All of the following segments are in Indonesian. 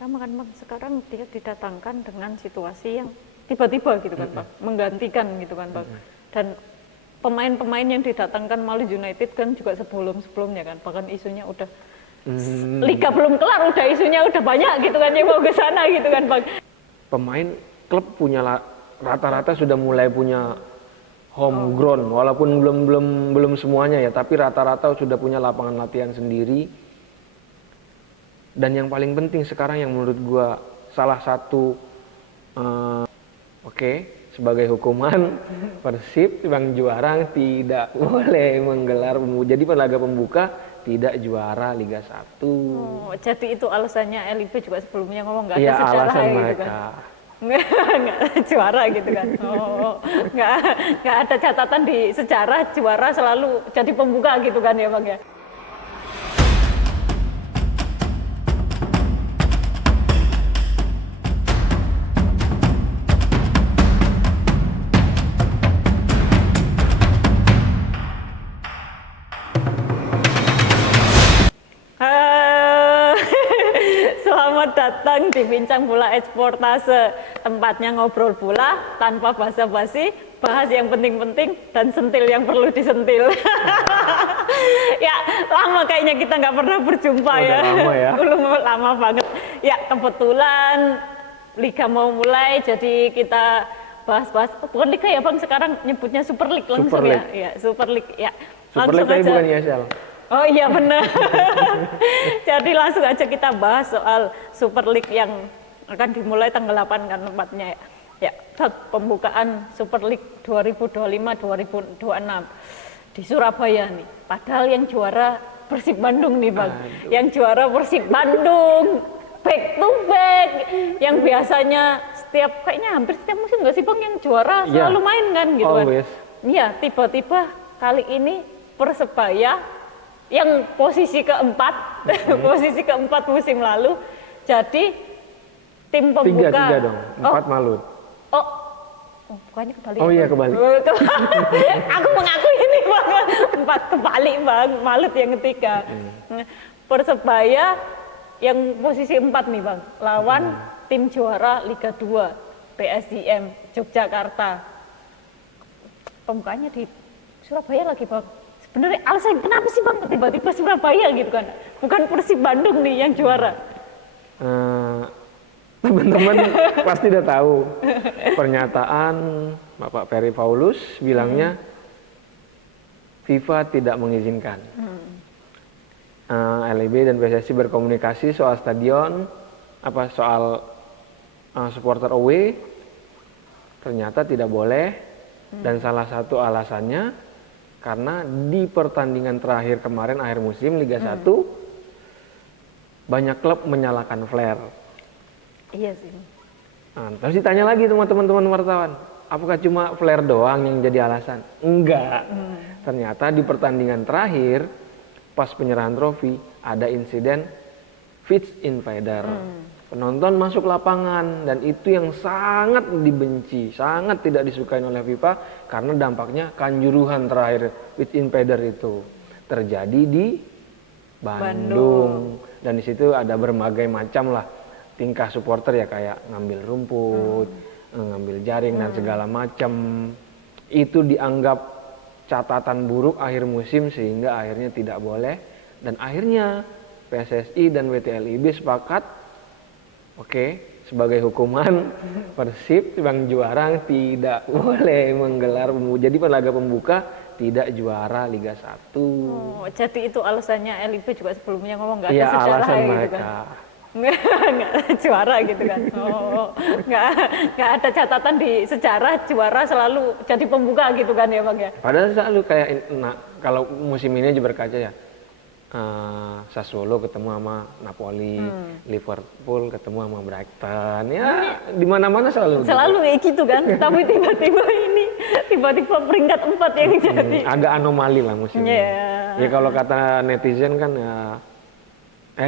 sama kan Bang, sekarang dia didatangkan dengan situasi yang tiba-tiba gitu kan Bang, menggantikan gitu kan Bang. Dan pemain-pemain yang didatangkan Malang United kan juga sebelum-sebelumnya kan, bahkan isunya udah liga belum kelar udah isunya udah banyak gitu kan yang mau ke sana gitu kan Bang. Pemain klub punya rata-rata sudah mulai punya home ground, walaupun belum semuanya ya, tapi rata-rata sudah punya lapangan latihan sendiri. Dan yang paling penting sekarang yang menurut gua salah satu sebagai hukuman Persib Bang Juarang tidak boleh menggelar, jadi laga pembuka tidak juara Liga 1. Oh, jadi itu alasannya LIB juga sebelumnya ngomong nggak ada Ya, sejarah alasan gitu mereka. kan. Nggak juara gitu kan. Oh, nggak ada catatan di sejarah juara selalu jadi pembuka gitu kan ya Bang ya. Selamat datang di Bincang Bola Eksportase, tempatnya ngobrol bola tanpa basa-basi, bahas yang penting-penting dan sentil yang perlu disentil. Ya, lama kayaknya kita nggak pernah berjumpa ya. Lama ya. Belum lama banget. Ya, kebetulan Liga mau mulai, jadi kita bahas-bahas. Bukan Liga ya Bang, sekarang nyebutnya Super League langsung Super League. ya. Ya, Super League ya. Super League tapi bukan ESL. Oh iya benar. Jadi langsung aja kita bahas soal Super League yang akan dimulai tanggal 8 kan tempatnya ya. Ya, pembukaan Super League 2025-2026 di Surabaya nih. Padahal yang juara Persib Bandung nih Bang. Aduh. Yang juara Persib Bandung. Back to back. Yang biasanya kayaknya hampir setiap musim nggak sih Bang yang juara selalu main kan gitu kan. Iya, tiba-tiba kali ini Persebaya yang posisi keempat, posisi keempat musim lalu, jadi tim pembuka. Tiga dong, 4 Malut. Oh, bukannya kebalik. Oh iya kebalik. Aku mengakui ini Bang, 4 kebalik Bang, Malut yang ketiga. Persebaya yang posisi 4 nih Bang, lawan tim juara Liga 2, PSIM Yogyakarta. Pembukanya di Surabaya lagi Bang. Sebenarnya alasan kenapa sih Bang tiba-tiba Surabaya gitu kan, bukan Persib Bandung nih yang juara? Teman-teman pasti udah tahu pernyataan Bapak Ferry Paulus bilangnya FIFA tidak mengizinkan. LIB dan PSSI berkomunikasi soal stadion, soal supporter away, ternyata tidak boleh, dan salah satu alasannya karena di pertandingan terakhir kemarin akhir musim Liga 1 banyak klub menyalakan flare. Iya sih. Terus ditanya lagi sama teman-teman wartawan, apakah cuma flare doang yang jadi alasan? Enggak. Ternyata di pertandingan terakhir pas penyerahan trofi ada insiden pitch invader. Penonton masuk lapangan dan itu yang sangat dibenci, sangat tidak disukai oleh FIFA karena dampaknya kanjuruhan terakhir pitch invader itu terjadi di Bandung. Dan di situ ada berbagai macam lah tingkah supporter ya, kayak ngambil rumput, ngambil jaring dan segala macam. Itu dianggap catatan buruk akhir musim sehingga akhirnya tidak boleh, dan akhirnya PSSI dan WTLIB sepakat sebagai hukuman Persib Bang Juarang tidak boleh menggelar, jadi laga pembuka tidak juara Liga 1. Oh, jadi itu alasannya LIB juga sebelumnya ngomong nggak ada Iya, sejarah alasan gitu mereka. kan. Nggak juara gitu kan. Oh, nggak ada catatan di sejarah juara selalu jadi pembuka gitu kan ya Bang ya. Padahal selalu kayak kalau musim ini aja berkaca ya, Sassuolo ketemu sama Napoli, Liverpool ketemu sama Brighton, ya di mana-mana selalu kayak gitu kan. Tapi tiba-tiba peringkat 4 yang jadi agak anomali lah musim ini. Ya kalau kata netizen kan ya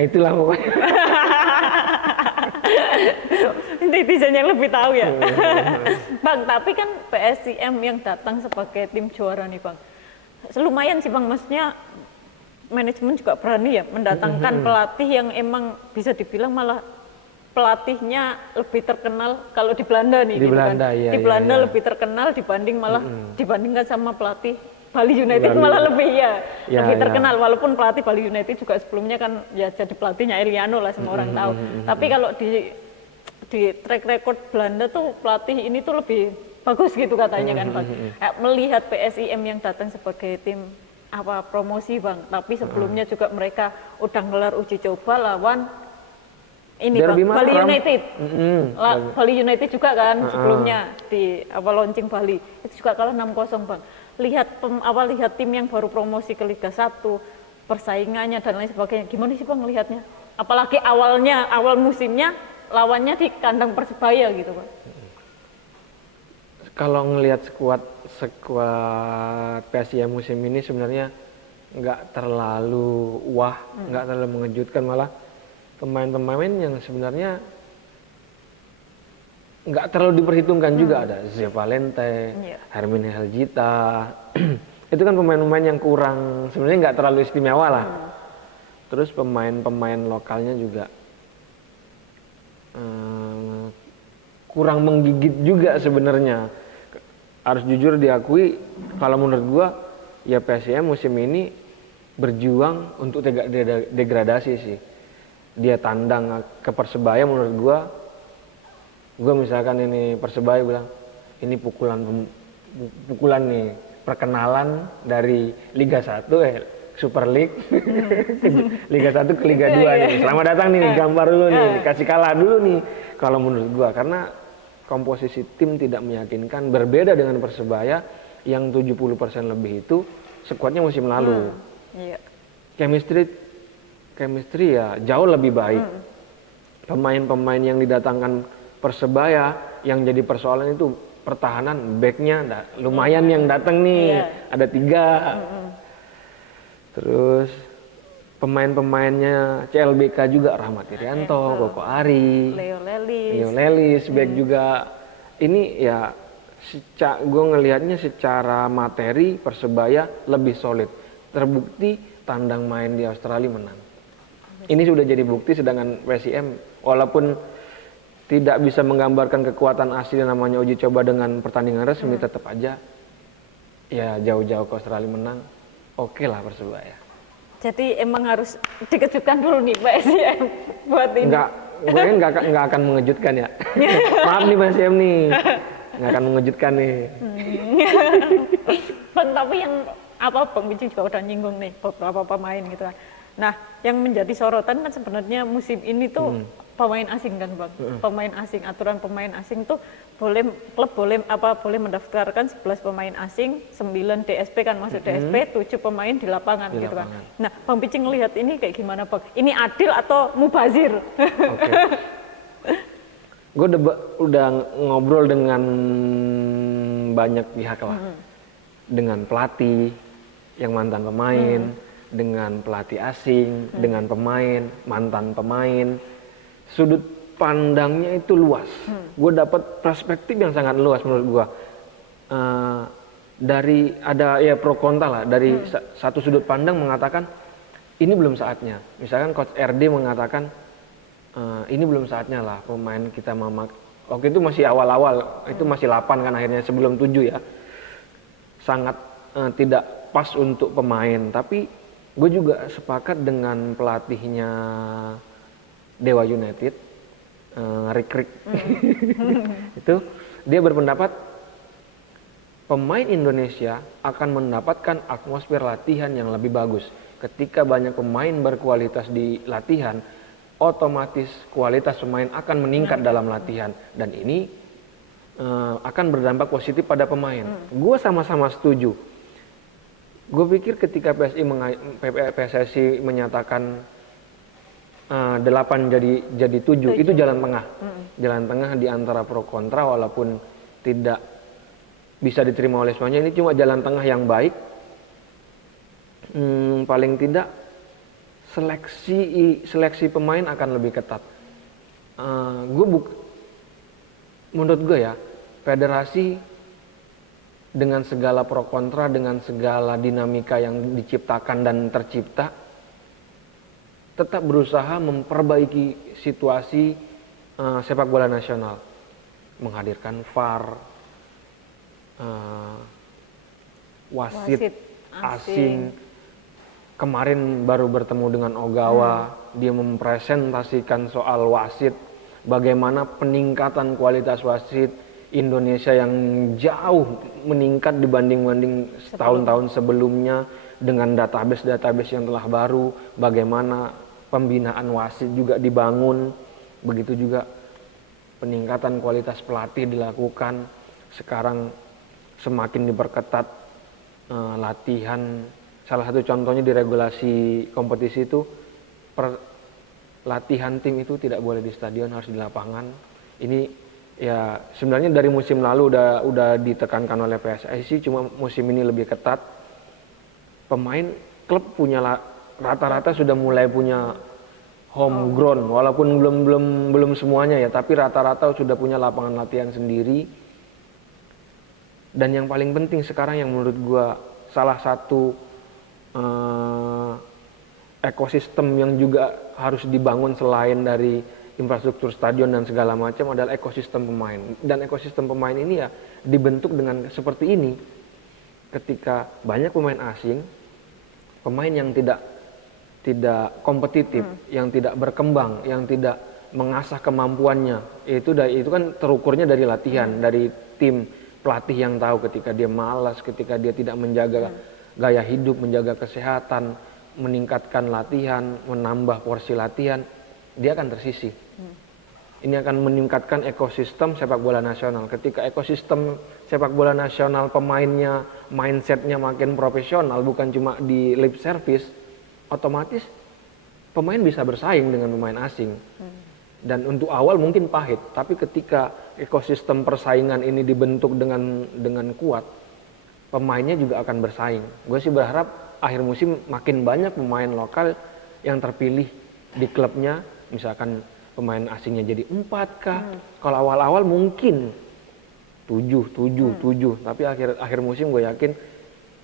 itulah pokoknya. Netizen yang lebih tahu ya. Bang, tapi kan PSIM yang datang sebagai tim juara nih Bang, lumayan sih Bang, maksudnya manajemen juga berani ya mendatangkan pelatih yang emang bisa dibilang malah pelatihnya lebih terkenal kalau di Belanda nih. Di gitu Belanda, kan. iya. Di Belanda iya. lebih terkenal dibanding malah dibandingkan sama pelatih Bali United malah lebih lebih terkenal. Walaupun pelatih Bali United juga sebelumnya kan ya jadi pelatihnya Eliano lah, semua orang tahu. Tapi kalau di track record Belanda tuh pelatih ini tuh lebih bagus gitu katanya kan Bang. Melihat PSIM yang datang sebagai tim promosi Bang, tapi sebelumnya juga mereka udah gelar uji coba lawan ini Bang, Bali United. Bali United juga kan sebelumnya di launching Bali. Itu juga kalah 6-0 Bang. Lihat tim yang baru promosi ke Liga 1, persaingannya dan lain sebagainya. Gimana sih Bang melihatnya? Apalagi awal musimnya lawannya di kandang Persebaya gitu Bang. Kalau ngelihat skuad PSIM musim ini sebenarnya nggak terlalu nggak terlalu mengejutkan, malah pemain-pemain yang sebenarnya nggak terlalu diperhitungkan juga. Ada Zé Valente, Hermin Heljita, itu kan pemain-pemain yang kurang, sebenarnya nggak terlalu istimewa lah. Terus pemain-pemain lokalnya juga kurang menggigit juga sebenarnya. Harus jujur diakui, kalau menurut gua ya PSIM musim ini berjuang untuk degradasi sih. Dia tandang ke Persebaya, menurut gua misalkan ini Persebaya bilang ini pukulan nih perkenalan dari Liga 1 Super League Liga 1 ke Liga 2 nih. Selamat datang nih, gambar dulu nih, kasih kalah dulu nih. Kalau menurut gua, karena komposisi tim tidak meyakinkan, berbeda dengan Persebaya yang 70% lebih itu skuadnya musim lalu. Chemistry ya jauh lebih baik. Pemain-pemain yang didatangkan Persebaya yang jadi persoalan itu pertahanan, backnya lumayan yang datang nih, ada 3. Terus pemain-pemainnya CLBK juga Rahmat Irianto, Koko Ari, Leo Lelis, back juga. Ini ya gue ngelihatnya secara materi Persebaya lebih solid. Terbukti tandang main di Australia menang. Ini sudah jadi bukti, sedangkan PSIM walaupun tidak bisa menggambarkan kekuatan asli namanya uji coba dengan pertandingan resmi, tetap aja ya jauh-jauh ke Australia menang. Oke lah Persebaya. Jadi emang harus dikejutkan dulu nih PSIM buat ini. Enggak akan mengejutkan ya. Maaf nih PSIM nih, nggak akan mengejutkan nih. Bang, tapi yang Bang Bijing juga udah nyinggung nih beberapa pemain gitu kan. Nah, yang menjadi sorotan kan sebenarnya musim ini tuh pemain asing kan Bang. Pemain asing, aturan pemain asing tuh klub boleh mendaftarkan 11 pemain asing, 9 DSP kan masuk DSP, 7 pemain di lapangan gitu kan. Nah, Bang Bijing ngelihat ini kayak gimana Bang? Ini adil atau mubazir? Oke. Gue udah ngobrol dengan banyak pihak lah. Dengan pelatih yang mantan pemain, dengan pelatih asing, dengan pemain, mantan pemain. Sudut pandangnya itu luas. Gue dapat perspektif yang sangat luas menurut gue. Dari ada ya pro kontra lah. Dari satu sudut pandang mengatakan ini belum saatnya. Misalkan Coach RD mengatakan ini belum saatnya lah pemain kita mamak. Waktu itu masih awal-awal, itu masih 8 kan akhirnya, sebelum 7 ya. Sangat tidak pas untuk pemain. Tapi gue juga sepakat dengan pelatihnya Dewa United, Rick. Itu dia berpendapat pemain Indonesia akan mendapatkan atmosfer latihan yang lebih bagus. Ketika banyak pemain berkualitas di latihan, otomatis kualitas pemain akan meningkat dalam latihan, dan ini akan berdampak positif pada pemain. Gue sama-sama setuju. Gue pikir ketika PSSI menyatakan 8 jadi 7, itu jalan tengah. Jalan tengah di antara pro kontra, walaupun tidak bisa diterima oleh semuanya, ini cuma jalan tengah yang baik. Paling tidak seleksi pemain akan lebih ketat. Menurut gue ya, federasi dengan segala pro kontra, dengan segala dinamika yang diciptakan dan tercipta, tetap berusaha memperbaiki situasi sepak bola nasional, menghadirkan VAR, wasit asing. Kemarin baru bertemu dengan Ogawa, dia mempresentasikan soal wasit, bagaimana peningkatan kualitas wasit Indonesia yang jauh meningkat dibanding tahun-tahun sebelumnya dengan database yang telah baru, bagaimana pembinaan wasit juga dibangun, begitu juga peningkatan kualitas pelatih dilakukan. Sekarang semakin diperketat latihan. Salah satu contohnya di regulasi kompetisi itu latihan tim itu tidak boleh di stadion, harus di lapangan. Ini ya sebenarnya dari musim lalu udah ditekankan oleh PSSI, cuma musim ini lebih ketat. Pemain klub punya rata-rata sudah mulai punya home ground, walaupun belum semuanya ya, tapi rata-rata sudah punya lapangan latihan sendiri. Dan yang paling penting sekarang yang menurut gua salah satu ekosistem yang juga harus dibangun selain dari infrastruktur stadion dan segala macam adalah ekosistem pemain. Dan ekosistem pemain ini ya dibentuk dengan seperti ini. Ketika banyak pemain asing, pemain yang tidak kompetitif, yang tidak berkembang, yang tidak mengasah kemampuannya, itu kan terukurnya dari latihan, dari tim pelatih yang tahu ketika dia malas, ketika dia tidak menjaga gaya hidup, menjaga kesehatan, meningkatkan latihan, menambah porsi latihan, dia akan tersisih. Ini akan meningkatkan ekosistem sepak bola nasional. Ketika ekosistem sepak bola nasional pemainnya, mindsetnya makin profesional, bukan cuma di lip service, otomatis pemain bisa bersaing dengan pemain asing. Dan untuk awal mungkin pahit, tapi ketika ekosistem persaingan ini dibentuk dengan kuat, pemainnya juga akan bersaing. Gue sih berharap akhir musim makin banyak pemain lokal yang terpilih di klubnya, misalkan pemain asingnya jadi 4 kah. Kalau awal-awal mungkin 7, tapi akhir musim gue yakin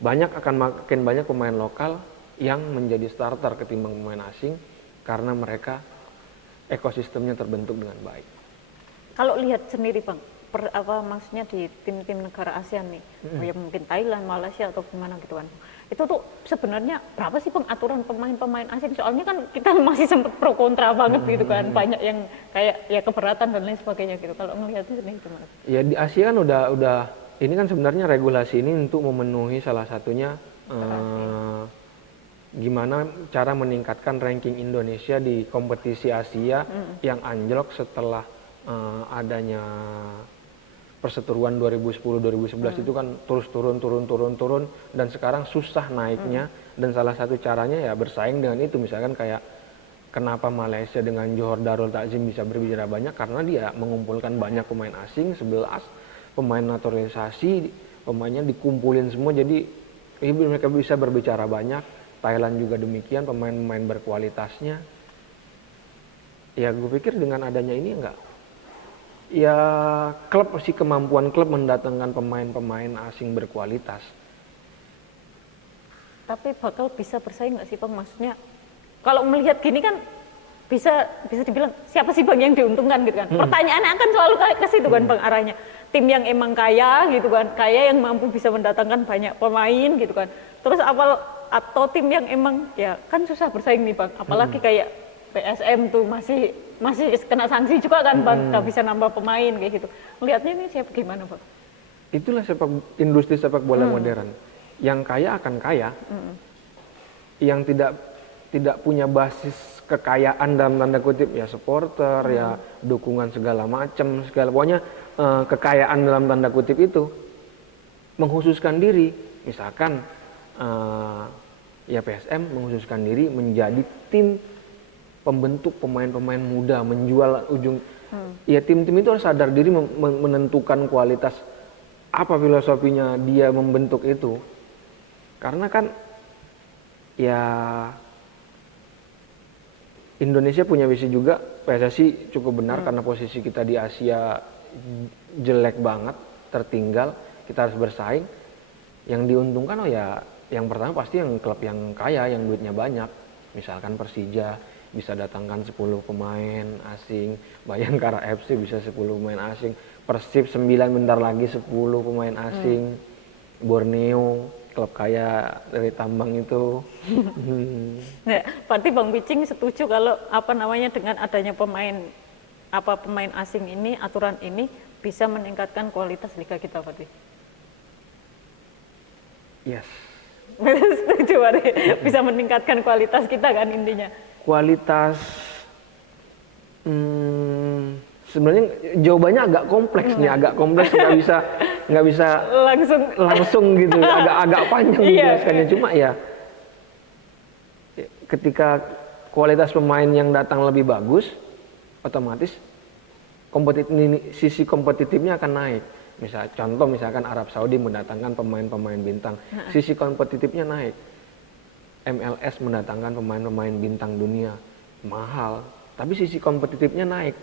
akan makin banyak pemain lokal yang menjadi starter ketimbang pemain asing karena mereka ekosistemnya terbentuk dengan baik. Kalau lihat sendiri Bang, maksudnya di tim-tim negara ASEAN nih, ya mungkin Thailand, Malaysia atau gimana gitu kan. Itu tuh sebenarnya berapa sih pengaturan pemain-pemain asing? Soalnya kan kita masih sempat pro kontra banget gitu kan. Banyak yang kayak ya keberatan dan lain sebagainya gitu. Kalau ngelihatnya sendiri gimana? Ya di Asia kan udah ini kan sebenarnya regulasi ini untuk memenuhi salah satunya gimana cara meningkatkan ranking Indonesia di kompetisi Asia yang anjlok setelah adanya perseteruan 2010-2011 itu kan terus turun dan sekarang susah naiknya. Dan salah satu caranya ya bersaing dengan itu. Misalkan kayak kenapa Malaysia dengan Johor Darul Takzim bisa berbicara banyak, karena dia mengumpulkan banyak pemain asing, 11 pemain naturalisasi, pemainnya dikumpulin semua, jadi mereka bisa berbicara banyak. Thailand juga demikian, pemain-pemain berkualitasnya. Ya gue pikir dengan adanya ini ya klub sih, kemampuan klub mendatangkan pemain-pemain asing berkualitas. Tapi bakal bisa bersaing nggak sih Bang? Maksudnya kalau melihat gini kan bisa dibilang siapa sih Bang yang diuntungkan gitu kan? Pertanyaannya akan selalu ke situ kan Bang arahnya. Tim yang emang kaya gitu kan, kaya yang mampu bisa mendatangkan banyak pemain gitu kan. Terus atau tim yang emang ya kan susah bersaing nih Bang, apalagi kayak PSM tuh masih kena sanksi juga kan Bang, nggak bisa nambah pemain kayak gitu. Melihatnya ini siapa gimana Bang? Itulah industri sepak bola modern. Yang kaya akan kaya, yang tidak punya basis kekayaan dalam tanda kutip ya supporter, ya dukungan segala macam, pokoknya kekayaan dalam tanda kutip itu mengkhususkan diri. Misalkan ya PSM mengkhususkan diri menjadi tim pembentuk pemain-pemain muda, menjual ya tim-tim itu harus sadar diri menentukan kualitas apa filosofinya dia membentuk itu. Karena kan ya Indonesia punya visi juga, PSSI cukup benar karena posisi kita di Asia jelek banget, tertinggal, kita harus bersaing. Yang diuntungkan ya yang pertama pasti yang klub yang kaya, yang duitnya banyak, misalkan Persija bisa datangkan 10 pemain asing, Bayangkara FC bisa 10 pemain asing, Persib 9 bentar lagi 10 pemain asing, Borneo, klub kaya dari tambang itu. Nah, berarti Bang Picing setuju kalau dengan adanya pemain asing ini, aturan ini bisa meningkatkan kualitas liga kita, berarti? Yes. Setuju, berarti bisa meningkatkan kualitas kita kan intinya. Kualitas, sebenarnya jawabannya agak kompleks nih, nggak bisa langsung gitu, agak panjang menjelaskannya. Cuma ya, ketika kualitas pemain yang datang lebih bagus, otomatis sisi kompetitifnya akan naik. Misalkan Arab Saudi mendatangkan pemain-pemain bintang, sisi kompetitifnya naik. MLS mendatangkan pemain-pemain bintang dunia, mahal, tapi sisi kompetitifnya naik.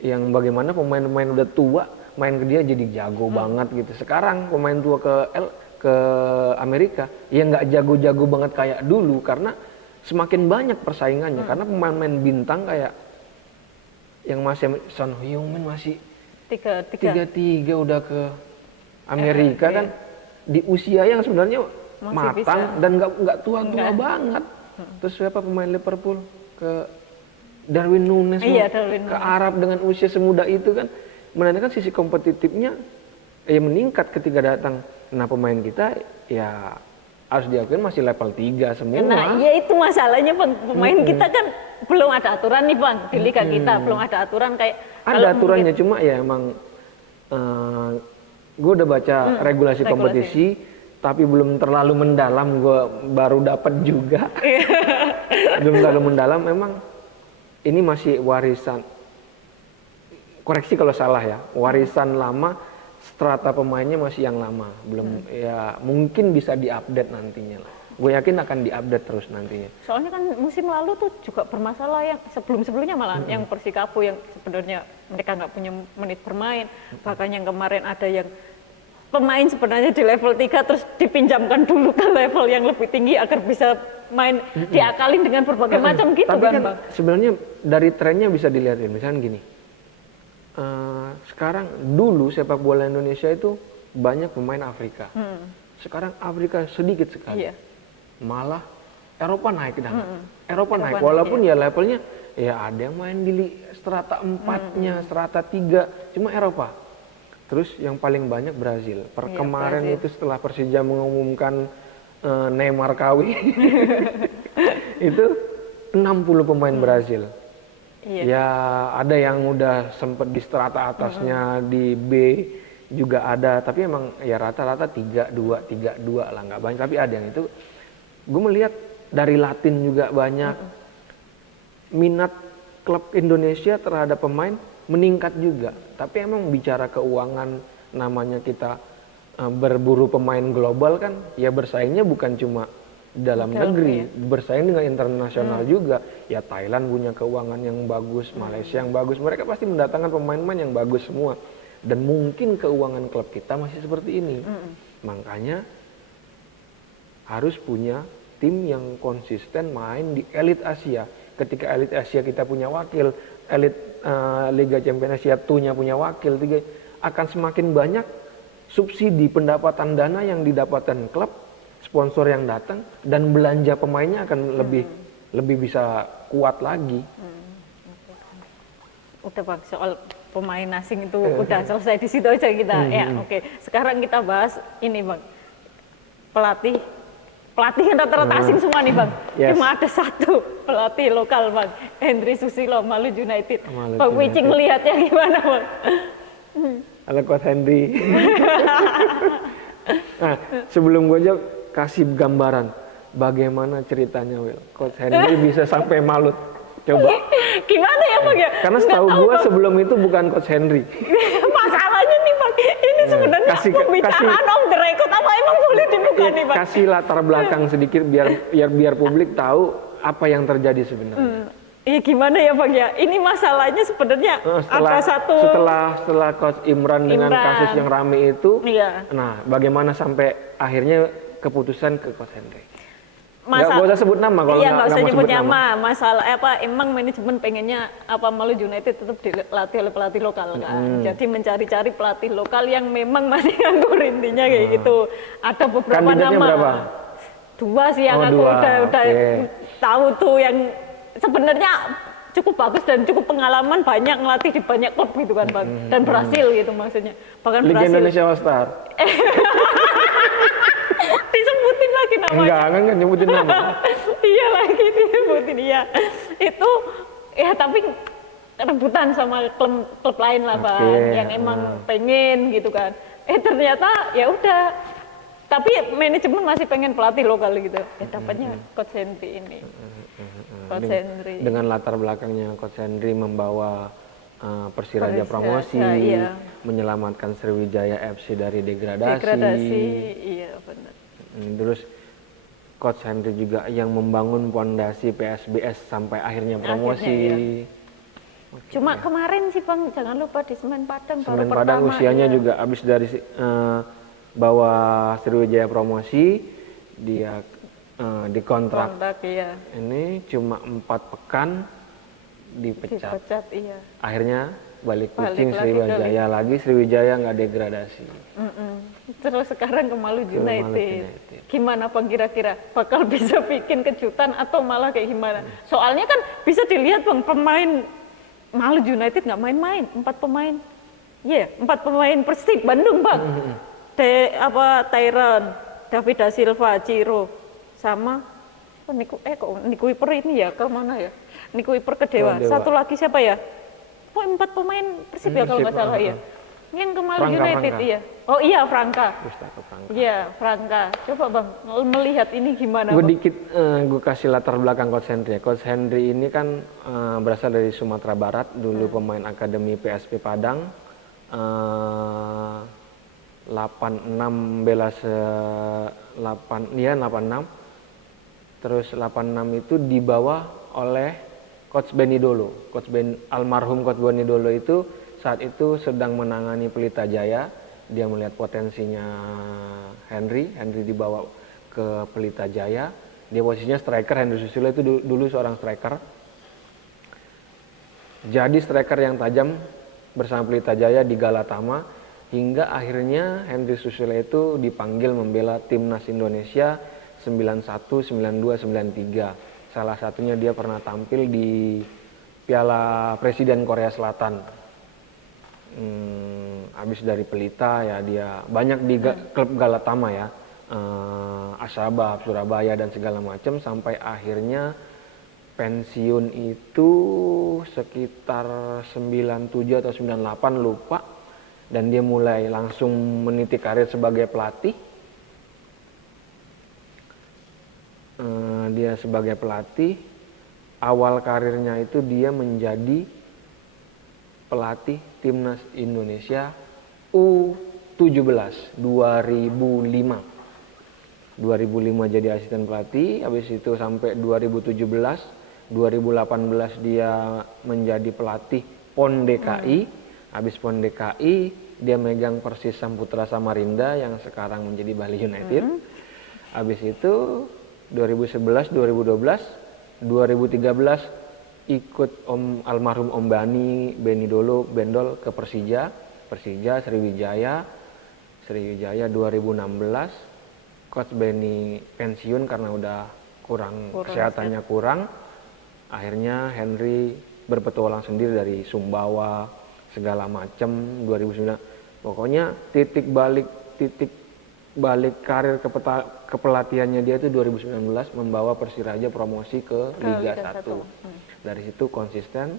Yang bagaimana pemain-pemain udah tua main ke dia jadi jago banget gitu. Sekarang pemain tua ke Amerika ya nggak jago-jago banget kayak dulu, karena semakin banyak persaingannya. Karena pemain-pemain bintang kayak yang masih Son Heung-min masih 33 udah ke Amerika kan, di usia yang sebenarnya masih matang bisa. Dan nggak tua-tua banget. Terus siapa pemain Liverpool ke Darwin Núñez ke Arab dengan usia semuda itu kan, menandakan sisi kompetitifnya ya meningkat ketika datang. Nah, pemain kita ya harus diakui masih level 3 semua. Nah, ya itu masalahnya Bang, pemain kita kan belum ada aturan nih Bang, di liga kita belum ada aturan kayak. Ada aturannya, cuma ya emang gue udah baca regulasi kompetisi, tapi belum terlalu mendalam, gue baru dapat juga. Belum terlalu mendalam, memang ini masih warisan, koreksi kalau salah ya, warisan lama, strata pemainnya masih yang lama, belum ya mungkin bisa diupdate nantinya lah. Gue yakin akan diupdate terus nantinya. Soalnya kan musim lalu tuh juga bermasalah yang sebelum-sebelumnya malah yang Persikabo yang sebenarnya mereka nggak punya menit bermain, bahkan yang kemarin ada yang pemain sebenarnya di level 3 terus dipinjamkan dulu ke level yang lebih tinggi agar bisa main, diakalin dengan berbagai macam gitu. Tapi kan Bang, sebenarnya dari trennya bisa dilihat, misalnya gini, sekarang dulu sepak bola Indonesia itu banyak pemain Afrika, sekarang Afrika sedikit sekali. Malah Eropa naik Eropa naik, walaupun ya levelnya ya ada yang main di strata 4-nya, strata 3, cuma Eropa. Terus yang paling banyak Brazil. Kemarin Brazil. Itu setelah Persija mengumumkan Neymar kawin itu 60 pemain Brazil. Ya ada yang udah sempet di strata atasnya, di B juga ada, tapi emang ya rata-rata 3-2 lah, nggak banyak, tapi ada yang itu. Gue melihat dari Latin juga banyak, minat klub Indonesia terhadap pemain meningkat juga. Tapi emang bicara keuangan, namanya kita berburu pemain global kan, ya bersaingnya bukan cuma dalam negeri, bersaing dengan internasional juga. Ya Thailand punya keuangan yang bagus, Malaysia yang bagus, mereka pasti mendatangkan pemain-pemain yang bagus semua. Dan mungkin keuangan klub kita masih seperti ini. Makanya harus punya tim yang konsisten main di elit Asia. Ketika elit Asia kita punya wakil, elit Liga Champions Asia 2-nya punya wakil, 3, akan semakin banyak subsidi pendapatan dana yang didapatkan klub, sponsor yang datang, dan belanja pemainnya akan lebih bisa kuat lagi. Udah Bang, soal pemain asing itu udah selesai di situ aja kita. Sekarang kita bahas ini Bang, pelatih kan rata-rata asing semua nih Bang. Cuma ada satu pelatih lokal Bang, Henry Susilo, Maluku United. Bang Picing melihatnya gimana Bang? Halo Coach Henry. Nah, sebelum gue jawab, kasih gambaran bagaimana ceritanya Coach Henry bisa sampai Malut. Coba. Gimana ya Bang ya? Karena setahu gue sebelum itu bukan Coach Henry. Masalahnya nih Bang, ini sebenarnya pembicaraan on the record, apa emang boleh dibuka nih Bang? Kasih latar belakang sedikit biar publik tahu apa yang terjadi sebenarnya. Iya gimana ya Bang ya? Ini masalahnya sebenarnya setelah Coach Imran dengan kasus yang rame itu. Nah, bagaimana sampai akhirnya keputusan ke Coach Henry? Nggak usah sebut nama kalau nggak usah mau nyebut sebut nama. Masalah emang manajemen pengennya Maluku United tetap dilatih oleh pelatih lokal kan. Jadi mencari-cari pelatih lokal yang memang masih nganggur intinya kayak gitu. Ada beberapa Kandidatnya nama. berapa? 2 sih yang aku udah tahu tuh yang sebenarnya cukup bagus dan cukup pengalaman, banyak ngelatih di banyak klub gitu kan Bang. Dan berhasil gitu maksudnya. Bahkan Liga berhasil. Indonesia All Star. Disebutin lagi namanya. Enggak nyebutin nama. Iya lagi disebutin iya. Itu ya tapi rebutan sama klub lain lah Bang, yang emang pengen gitu kan. Ternyata ya udah. Tapi manajemen masih pengen pelatih lokal gitu. Ya dapatnya Coach Henry ini. Coach Henry. Dengan latar belakangnya Coach Henry membawa Persiraja promosi, iya. menyelamatkan Sriwijaya FC dari degradasi. Iya benar. Terus Coach Henry juga yang membangun pondasi PSBS sampai akhirnya promosi. Akhirnya, iya. Cuma kemarin sih Bang, jangan lupa di Semen Padang baru Semen Padang pertama, usianya iya. juga habis dari bawa Sriwijaya promosi, dia dikontrak. Iya. Ini cuma 4 pekan dipecat. Iya. Akhirnya balik kucing Sriwijaya lagi, Sriwijaya nggak degradasi. Terus sekarang ke Maluku United. Gimana Bang kira-kira? Bakal bisa bikin kejutan atau malah kayak gimana? Soalnya kan bisa dilihat Bang, pemain Maluku United nggak main-main, 4 pemain. Iya, 4 pemain Persib Bandung Bang. Tyron, David da Silva, Ciro, sama Nico Wiper ini ya ke mana ya? Nico Wiper ke Dewa. Satu lagi siapa ya? 4 pemain Persib ya kalau nggak salah ya. Yang ke Maluku United iya. Oh iya Franka. Iya Franka. Coba Bang melihat ini gimana? Gue kasih latar belakang Coach Henry. Coach Henry ini kan berasal dari Sumatera Barat, dulu pemain akademi PSP Padang. 86 bela 86. Terus 86 itu dibawa oleh Coach Benny Dolo. Almarhum Coach Benny Dolo itu saat itu sedang menangani Pelita Jaya. Dia melihat potensinya Henry dibawa ke Pelita Jaya. Dia posisinya striker, Henry Susilo itu dulu seorang striker. Jadi striker yang tajam bersama Pelita Jaya di Galatama, hingga akhirnya Henry Susilo itu dipanggil membela timnas Indonesia 91, 92, 93. Salah satunya dia pernah tampil di Piala Presiden Korea Selatan. Habis dari Pelita ya dia banyak di klub Galatama ya, Asabah, Surabaya dan segala macam, sampai akhirnya pensiun itu sekitar 97 atau 98 lupa, dan dia mulai langsung meniti karir sebagai pelatih. Dia sebagai pelatih, awal karirnya itu dia menjadi pelatih timnas Indonesia U17 2005 jadi asisten pelatih. Habis itu sampai 2017, 2018 dia menjadi pelatih PON DKI. Habis PON DKI dia megang Persis Samputra Samarinda yang sekarang menjadi Bali United. Habis itu 2011, 2012, 2013 ikut almarhum Om Benny Dolo Bendol ke Persija, Sriwijaya 2016. Coach Benny pensiun karena udah kesehatannya kurang. Akhirnya Henry berpetualang sendiri dari Sumbawa segala macam 2009. Pokoknya titik balik karir kepelatihannya dia itu 2019, membawa Persiraja promosi ke Liga 1. Dari situ konsisten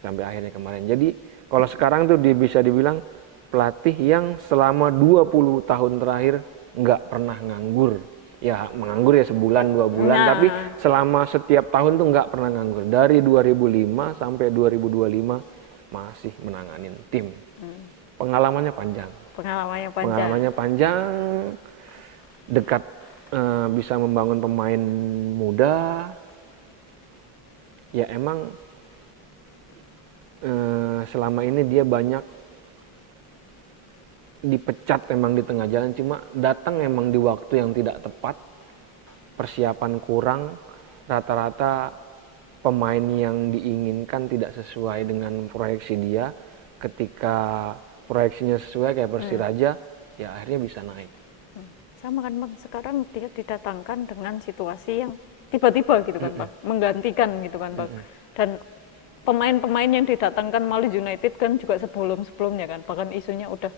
sampai akhirnya kemarin. Jadi kalau sekarang tuh bisa dibilang pelatih yang selama 20 tahun terakhir nggak pernah nganggur. Ya menganggur ya sebulan 2 bulan, tapi selama setiap tahun tuh nggak pernah nganggur. Dari 2005 sampai 2025 masih menanganin tim. Pengalamannya panjang. Dekat bisa membangun pemain muda. Ya emang selama ini dia banyak dipecat emang di tengah jalan, cuma datang emang di waktu yang tidak tepat. persiapan kurang, rata-rata pemain yang diinginkan tidak sesuai dengan proyeksi dia. Ketika proyeksinya sesuai kayak Persiraja, ya akhirnya bisa naik. Sama kan Bang, sekarang dia didatangkan dengan situasi yang tiba-tiba gitu kan Bang, menggantikan gitu kan Bang. Dan pemain-pemain yang didatangkan Maluku United kan juga sebelum-sebelumnya kan, bahkan isunya udah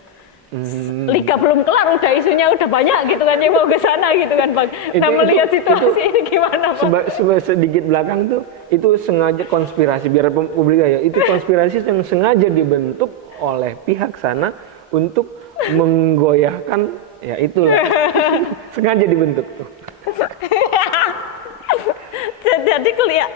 liga belum kelar udah isunya udah banyak gitu kan yang mau ke sana gitu kan Bang. Nah melihat situasi ini gimana Bang? Sedikit belakang tuh itu sengaja konspirasi biar publik ya, itu konspirasi yang sengaja dibentuk oleh pihak sana untuk menggoyahkan, ya itulah sengaja dibentuk tuh. Jadi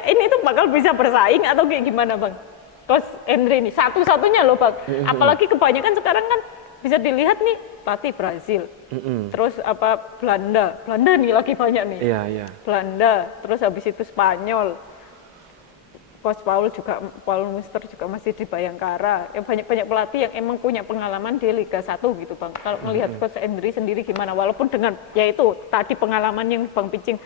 ini tuh bakal bisa bersaing atau kayak gimana Bang? Coach Henry ini satu-satunya loh Bang. Apalagi kebanyakan sekarang kan bisa dilihat nih pelatih Brazil, terus Belanda nih lagi banyak nih. Iya. Belanda, terus habis itu Spanyol. Coach Paul Muster juga masih di Bayangkara. Ya banyak pelatih yang emang punya pengalaman di Liga 1 gitu Bang. Kalau melihat Coach Henry sendiri gimana? Walaupun dengan yaitu tadi pengalaman yang Bang Picing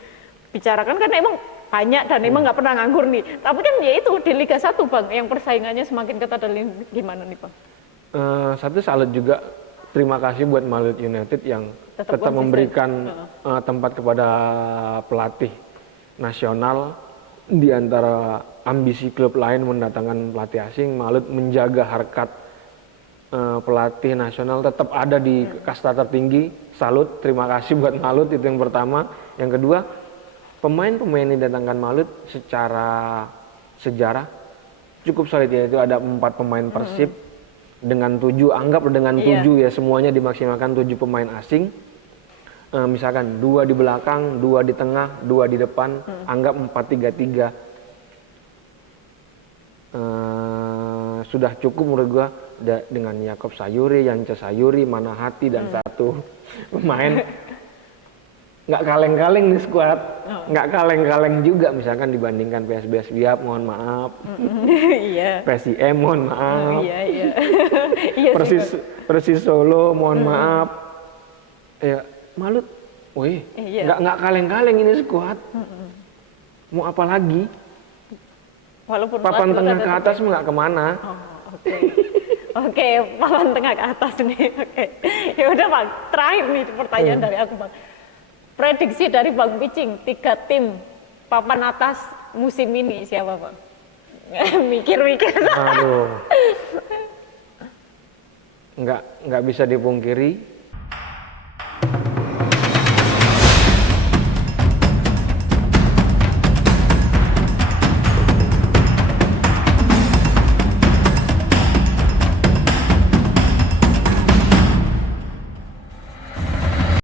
bicarakan kan emang banyak dan emang nggak pernah nganggur nih. Tapi kan yaitu di Liga 1 Bang yang persaingannya semakin ketat dan gimana nih Bang? Satu salut juga, terima kasih buat Maluku United yang tetap memberikan tempat kepada pelatih nasional. Di antara ambisi klub lain mendatangkan pelatih asing, Maluku menjaga harkat pelatih nasional tetap ada di kasta tertinggi. Salut, terima kasih buat Maluku, itu yang pertama. Yang kedua, pemain-pemain yang didatangkan Maluku secara sejarah cukup solid ya. Itu ada 4 pemain Persib dengan 7, anggap dengan 7 ya, semuanya dimaksimalkan 7 pemain asing. Misalkan 2 di belakang, 2 di tengah, 2 di depan, anggap 4-3-3. Sudah cukup menurut gua dengan Yakob Sayuri, Yance Sayuri, Manahati dan satu pemain nggak kaleng-kaleng nih skuad, nggak kaleng-kaleng juga misalkan dibandingkan PSBS Biak, mohon maaf, PSIM mohon maaf, Persis Solo mohon maaf, ya Maluku, wih, nggak kaleng-kaleng ini skuad, mau apa lagi? Walaupun papan tengah ke atas nggak kemana. Oke, papan tengah ke atas nih. Oke, ya udah Bang, terakhir nih pertanyaan dari aku Bang. Prediksi dari Bang Picing, 3 tim papan atas musim ini siapa Bang? Mikir-mikir. Aduh. Nggak bisa dipungkiri